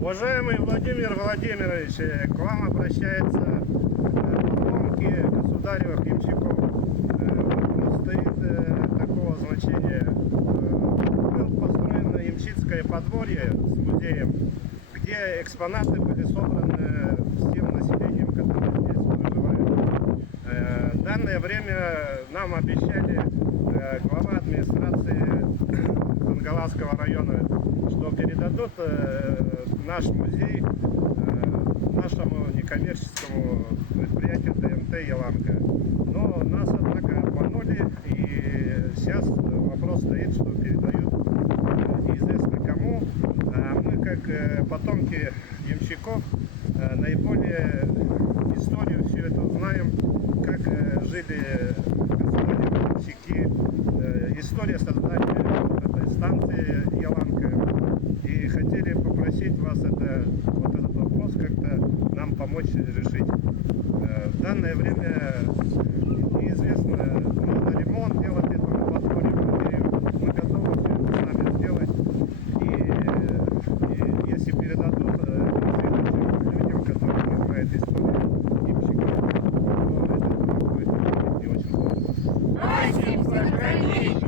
Уважаемый Владимир Владимирович, к вам обращается потомки государевых ямщиков. Вопрос стоит такого значения. Было построено ямщицкое подворье с музеем, где экспонаты были собраны всем населением, которое здесь проживает. В данное время нам обещали глава администрации Сангаласского района, что передадут наш музей нашему некоммерческому предприятию ТМТ «Яланка». Но нас, однако, обманули, и сейчас вопрос стоит, что передают неизвестно кому. А мы, как потомки ямщиков, наиболее историю всю эту знаем, как жили государевы ямщики, история создания этой станции «Яланка». И хотели попросить вас вот этот вопрос как-то нам помочь решить. В данное время неизвестно, нужно ремонт делать этому подворью музею. Мы готовы все это сами сделать. И если передадут следующим людям, которые не знают историю ямщиков, то это будет не очень плохо. Давайте сохранить